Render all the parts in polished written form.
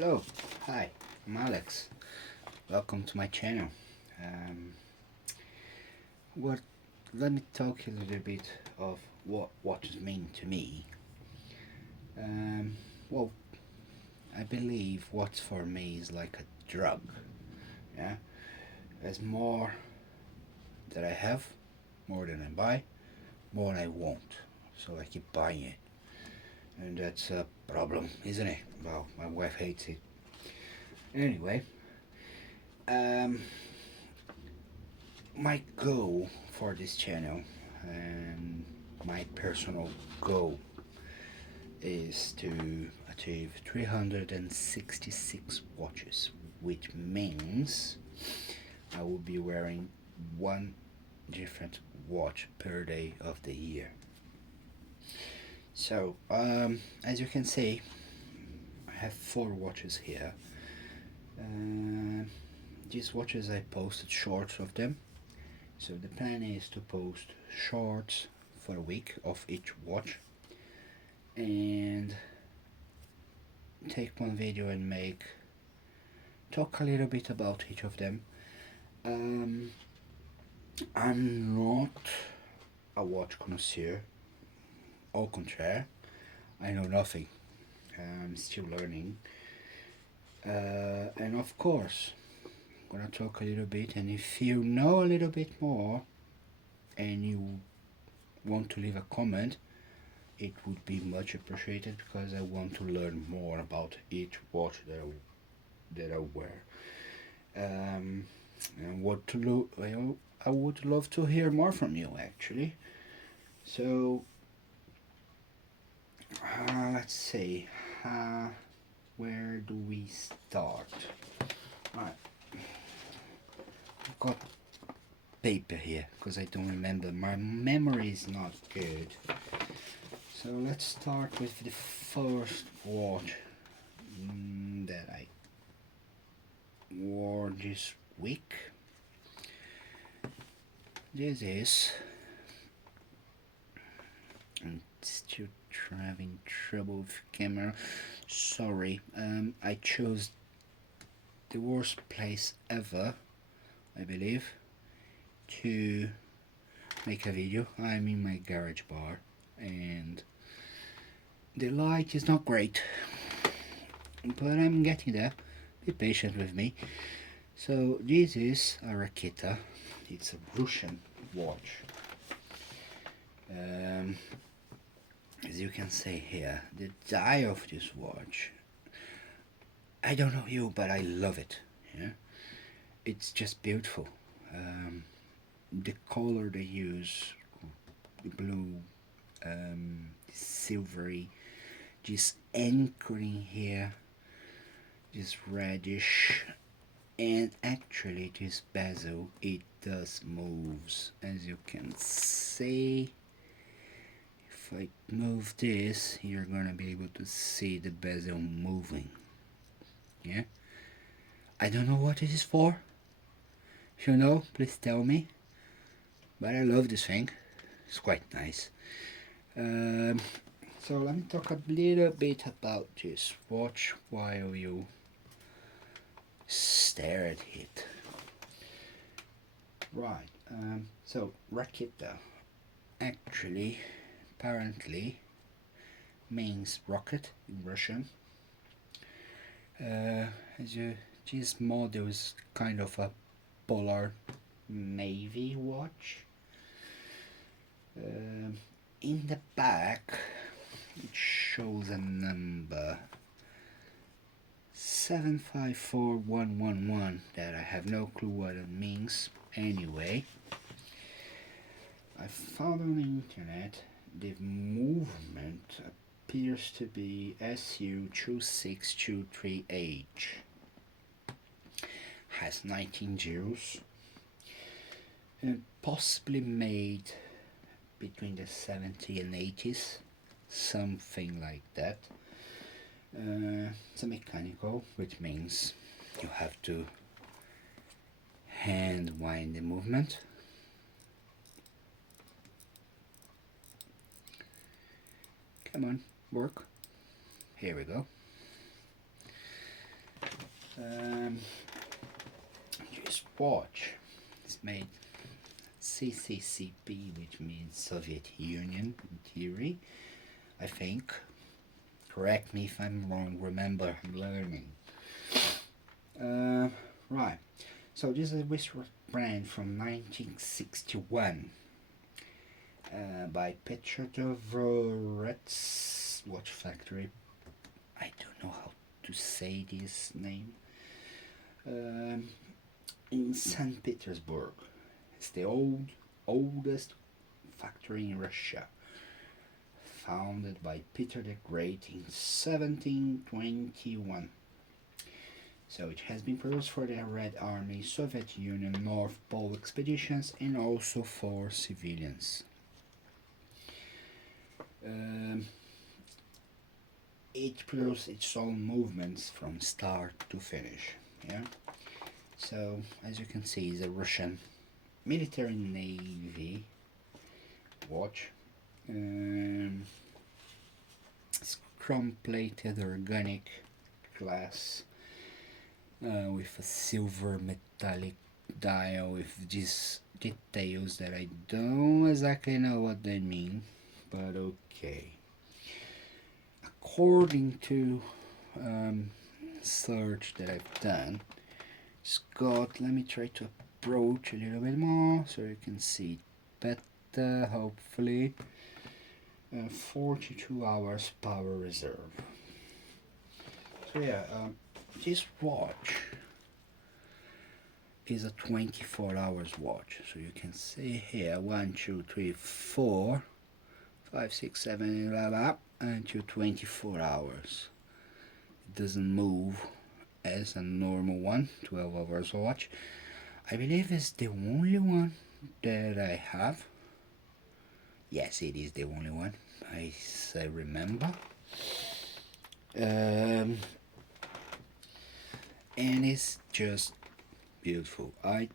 Hello, hi, I'm Alex. Welcome to my channel. Um, what? Let me talk a little bit of what watches mean to me. Um, well, I believe watch for me is like a drug. Yeah, as more that I have, more than I buy, more I want. So I keep buying it, and that's a problem, isn't it? Well, my wife hates it. Anyway, um, my goal for this channel and my personal goal is to achieve 366 watches, which means I will be wearing one different watch per day of the year. So as you can see, I have 4 watches here. These watches, I posted shorts of them. So the plan is to post shorts for a week of each watch and take one video and talk a little bit about each of them. I'm not a watch connoisseur, au contraire, I know nothing. I'm still learning, and of course I'm gonna talk a little bit, and if you know a little bit more and you want to leave a comment, it would be much appreciated, because I want to learn more about each watch that I wear. And what to look, I would love to hear more from you actually. So let's see, where do we start? Alright, I've got paper here because I don't remember. My memory is not good. So let's start with the first watch that I wore this week. This is, I'm still having trouble with camera, sorry. I chose the worst place ever, I believe, to make a video. I'm in my garage bar and the light is not great, but I'm getting there. Be patient with me. So this is a Rakita. It's a Russian watch. As you can see here, the dial of this watch, I don't know you, but I love it. Yeah, it's just beautiful. The color they use, the blue, silvery, just anchoring here, this reddish, and actually this bezel, it does moves, as you can see. If I move this, you're gonna be able to see the bezel moving. Yeah, I don't know what it is for. If you know, please tell me, but I love this thing. It's quite nice. So let me talk a little bit about this watch while you stare at it. Right, so Rakita actually, apparently, means rocket in Russian. This model is kind of a polar navy watch. In the back it shows a number 754111 that I have no clue what it means. Anyway, I found on the internet the movement appears to be SU2623H. Has 19 zeros and possibly made between the 70s and 80s, something like that. It's a mechanical, which means you have to hand wind the movement. Come on, work. Here we go. Um, this watch is made CCCP, which means Soviet Union in theory, I think. Correct me if I'm wrong, remember, I'm learning. Right, so this is a Wristwatch brand from 1961 by Petr Dvoret's watch factory. I don't know how to say this name. In St. Petersburg. It's the oldest factory in Russia, founded by Peter the Great in 1721. So it has been produced for the Red Army, Soviet Union, North Pole expeditions, and also for civilians. It produces its own movements from start to finish. Yeah. So as you can see, it's a Russian military navy watch. It's chrome-plated organic glass with a silver metallic dial with these details that I don't exactly know what they mean, but okay. According to search that I've done, it's got, let me try to approach a little bit more so you can see it better, hopefully. 42 hours power reserve. So yeah, this watch is a 24 hours watch. So you can see here 1, 2, 3, 4, 5, 6, 7, blah, blah, until 24 hours. It doesn't move as a normal one, 12 hours watch. I believe it's the only one that I have. Yes, it is the only one, I remember. And it's just beautiful. I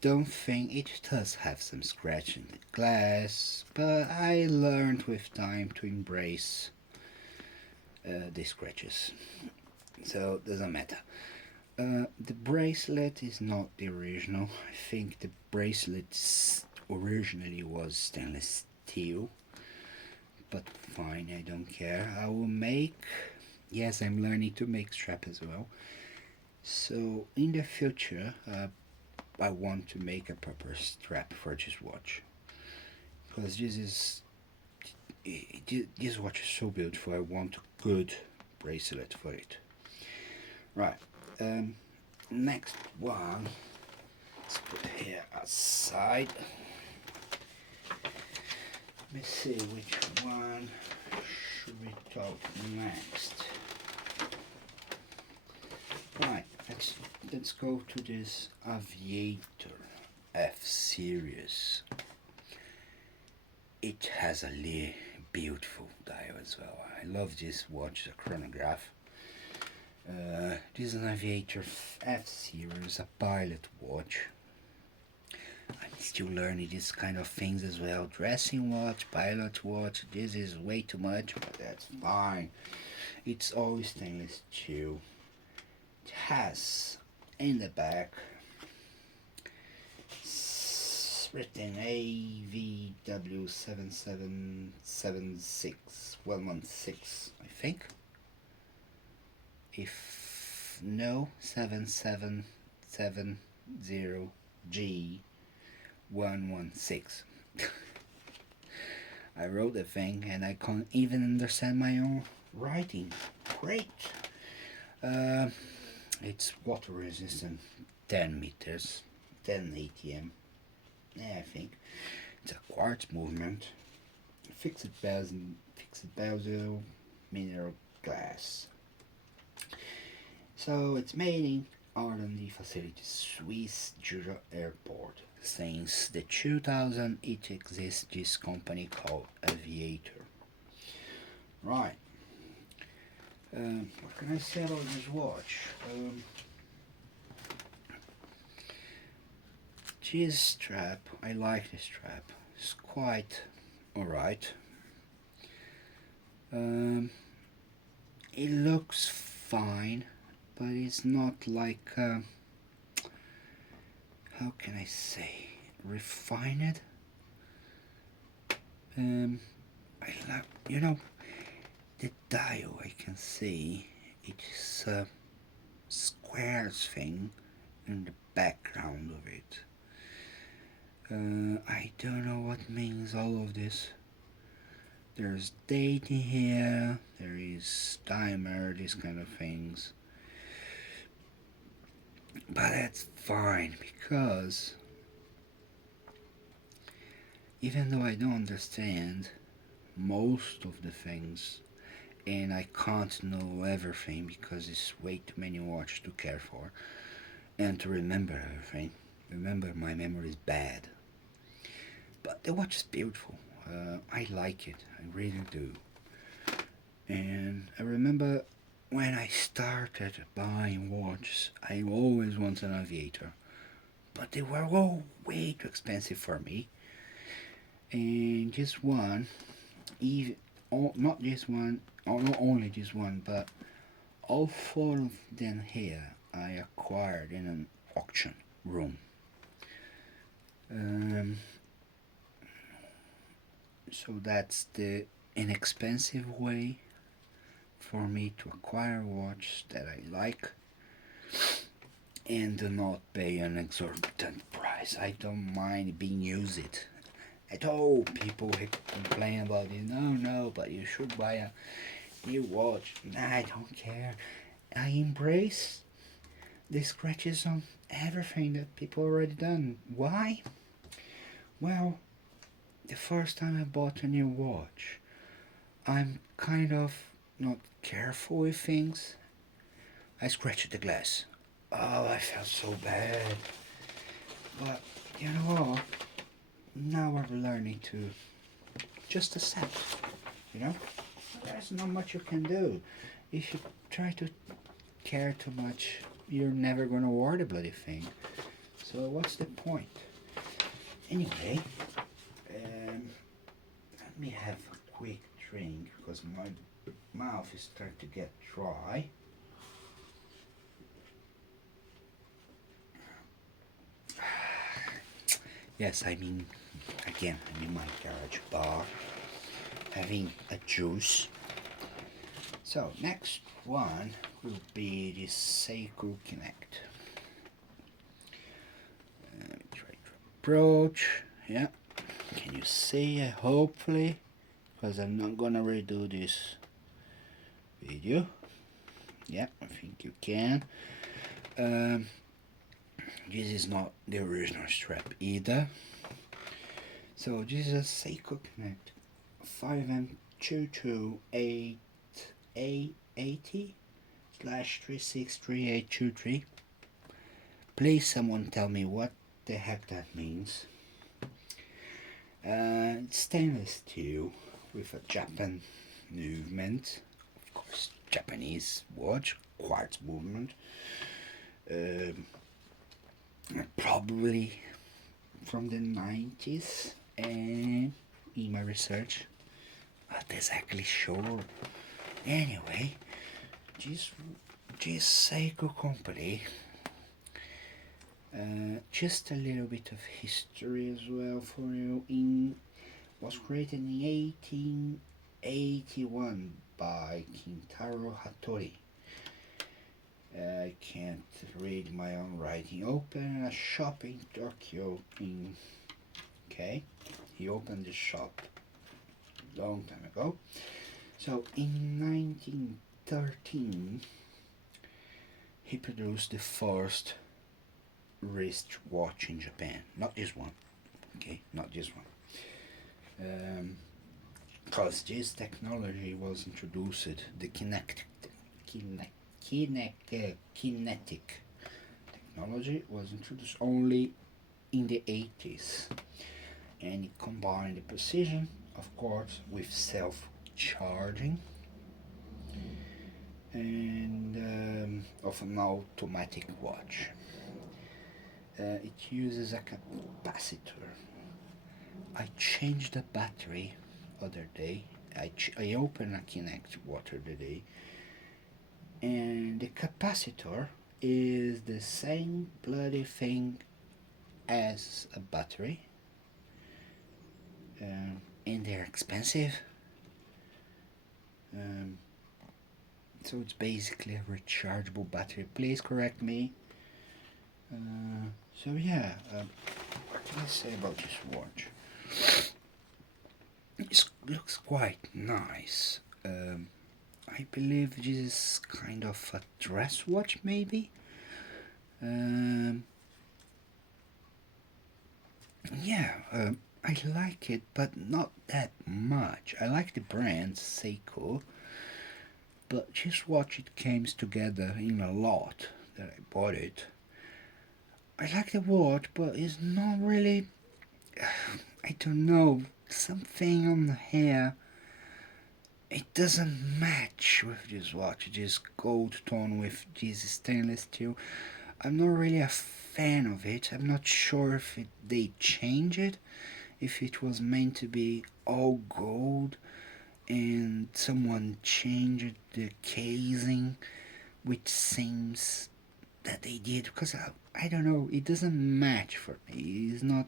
don't think it does have some scratch in the glass, but I learned with time to embrace the scratches, so it doesn't matter. The bracelet is not the original. I think the bracelet originally was stainless steel, but fine, I don't care. I will make, yes, I'm learning to make strap as well. So in the future, I want to make a proper strap for this watch, because this watch is so beautiful. I want a good bracelet for it. Right. Next one. Let's put it here aside. Let me see which one should we talk next. Right. Let's go to this Aviator F-Series. It has a beautiful dial as well. I love this watch, the chronograph. This is an Aviator F-Series, a pilot watch. I'm still learning these kind of things as well. Dressing watch, pilot watch, this is way too much, but that's fine. It's always stainless steel. It has in the back written AVW7776 I think. If no, 7770G116. I wrote the thing and I can't even understand my own writing. Great. It's water resistant, 10 meters, 10 ATM. Yeah, I think it's a quartz movement, fixed bezel, mineral glass. So it's made in R&D facility Swiss Jura Airport. Since the 2000 it exists this company called Aviator. Right. What can I say about this watch? This strap, I like this strap. It's quite alright. It looks fine. but it's not like how can I say, refined. I love, the dial. I can see it's a square thing in the background of it. I don't know what means all of this. There's date in here, there is timer, these kind of things. But that's fine, because even though I don't understand most of the things, and I can't know everything because it's way too many watches to care for and to remember everything. Remember, my memory is bad. But the watch is beautiful. I like it. I really do. And I remember when I started buying watches, I always wanted an aviator. But they were all way too expensive for me. And just one, even not just one, or not only just one, but all four of them here I acquired in an auction room. So that's the inexpensive way for me to acquire a watch that I like and do not pay an exorbitant price. I don't mind being used at all. People complain about it. No, but you should buy a new watch. Nah, I don't care. I embrace the scratches on everything that people already done. Why? Well, the first time I bought a new watch, I'm kind of not careful with things. I scratched the glass. Oh, I felt so bad. But you know what? Now I'm learning to just accept. There's not much you can do. If you try to care too much, you're never gonna wear the bloody thing. So what's the point? Anyway, let me have a quick drink because my mouth is starting to get dry. Yes, I'm in my garage bar having a juice. So next one will be the Seiko Connect. Let me try to approach. Yeah, can you see it? Hopefully, because I'm not gonna redo this video. Yeah, I think you can. This is not the original strap either. So this is a Seiko Connect 5M22880/363823. Please someone tell me what the heck that means. It's stainless steel with a Japan movement. Of course, Japanese watch, quartz movement. Probably from the 90s, and in my research, not exactly sure. Anyway, this Seiko company, just a little bit of history as well for you. Was created in 1881 by Kintaro Hattori. I can't read my own writing. Opened a shop in Tokyo he opened the shop a long time ago. So in 1913 he produced the first wristwatch in Japan. Not just one. Not just one. Because this technology was introduced, the kinetic technology was introduced only in the 80s, and it combined the precision, of course, with self-charging and of an automatic watch. It uses a capacitor. I changed the battery other day. I opened a Kinect water today, and the capacitor is the same bloody thing as a battery, and they're expensive. Um, so it's basically a rechargeable battery. Please correct me. So yeah, what can I say about this watch? It looks quite nice. I believe this is kind of a dress watch, maybe. Yeah, I like it, but not that much. I like the brand Seiko, but this watch it came together in a lot that I bought it. I like the watch, but it's not really. I don't know, something on the hair. It doesn't match with this watch. This gold tone with this stainless steel. I'm not really a fan of it. I'm not sure if they changed it, if it was meant to be all gold and someone changed the casing, which seems that they did, because I don't know, it doesn't match for me. It's not,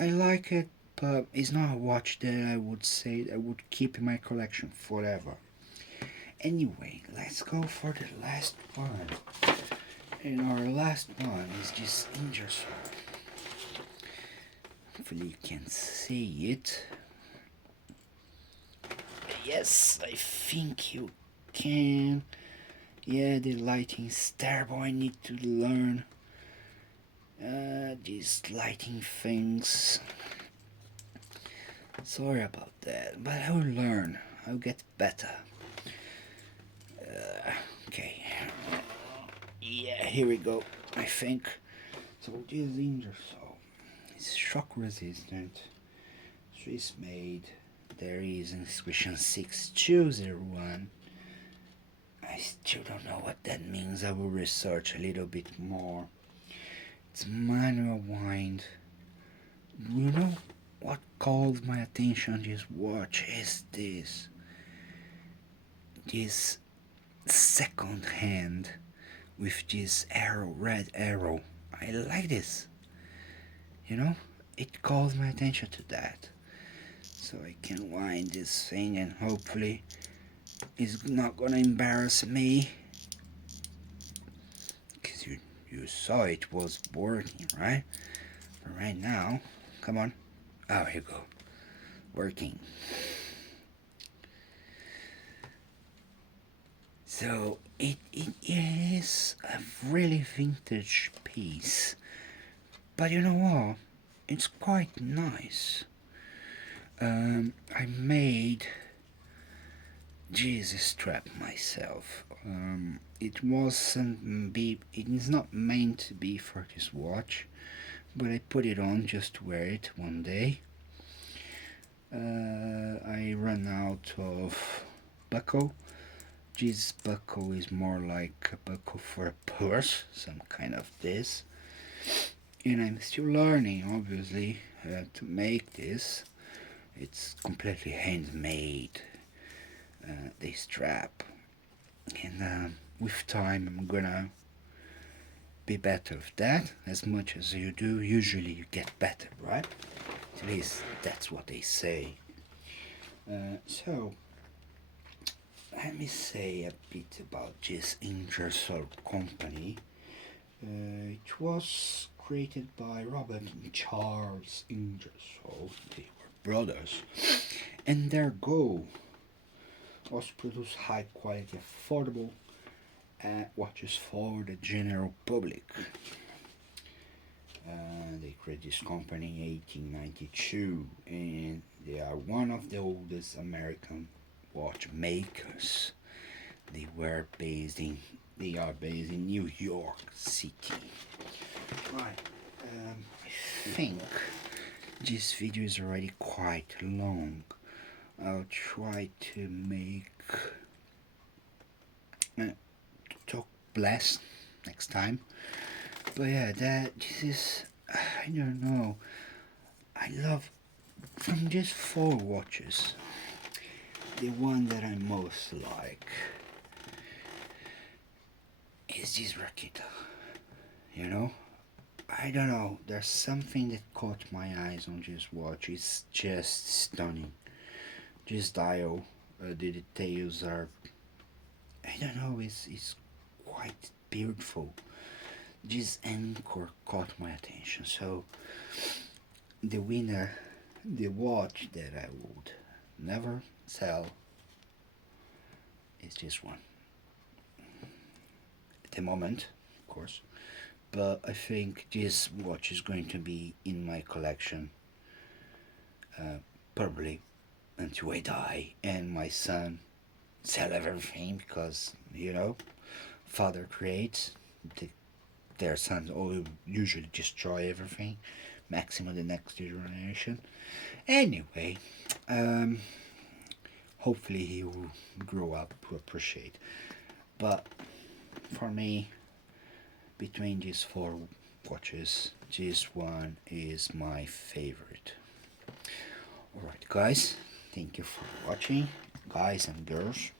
I like it, but it's not a watch that I would say I would keep in my collection forever. Anyway, let's go for the last one. And our last one is this Ingersoll. Hopefully you can see it. Yes, I think you can. Yeah, the lighting is terrible. I need to learn these lighting things. Sorry about that, but I will learn. I'll get better. Okay. Yeah, here we go. I think. So this Ingersoll is shock resistant, Swiss made. There is inscription 6201. I still don't know what that means. I will research a little bit more. It's manual wind. You know what calls my attention this watch is this second hand with this arrow, red arrow. I like this. You know, it calls my attention to that. So I can wind this thing and hopefully it's not gonna embarrass me. Because you saw it was working, right? But right now, come on. Oh, here you go. Working. So it is a really vintage piece. But you know what? It's quite nice. I made Jesus strap myself. It wasn't be. It is not meant to be for this watch, but I put it on just to wear it one day. I ran out of buckle. This buckle is more like a buckle for a purse, some kind of this. And I'm still learning, obviously, to make this. It's completely handmade, this strap. And with time, I'm gonna be better with that. As much as you do, usually you get better, right? At least that's what they say. So, let me say a bit about this Ingersoll company. It was created by Robert and Charles Ingersoll. They were brothers, and their goal was to produce high quality, affordable watches for the general public. They created this company in 1892, and they are one of the oldest American watchmakers. They are based in New York City. Right. I think this video is already quite long. I'll try to make talk less next time. But yeah, this is, I don't know. I love, from these four watches, the one that I most like is this Rakita. You know, I don't know. There's something that caught my eyes on this watch. It's just stunning. This dial, the details are. I don't know. It's quite beautiful. This anchor caught my attention. So the winner, the watch that I would never sell, is this one. At the moment, of course. But I think this watch is going to be in my collection, probably until I die and my son sell everything, because father creates, the, their sons all usually destroy everything, maximum the next generation. Anyway, um, hopefully he will grow up to appreciate. But for me, between these four watches, this one is my favorite. Alright guys, thank you for watching, guys and girls,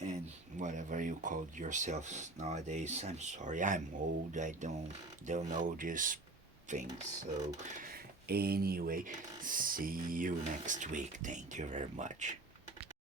and whatever you call yourselves nowadays. I'm sorry, I'm old, I don't know these things. So anyway, see you next week. Thank you very much.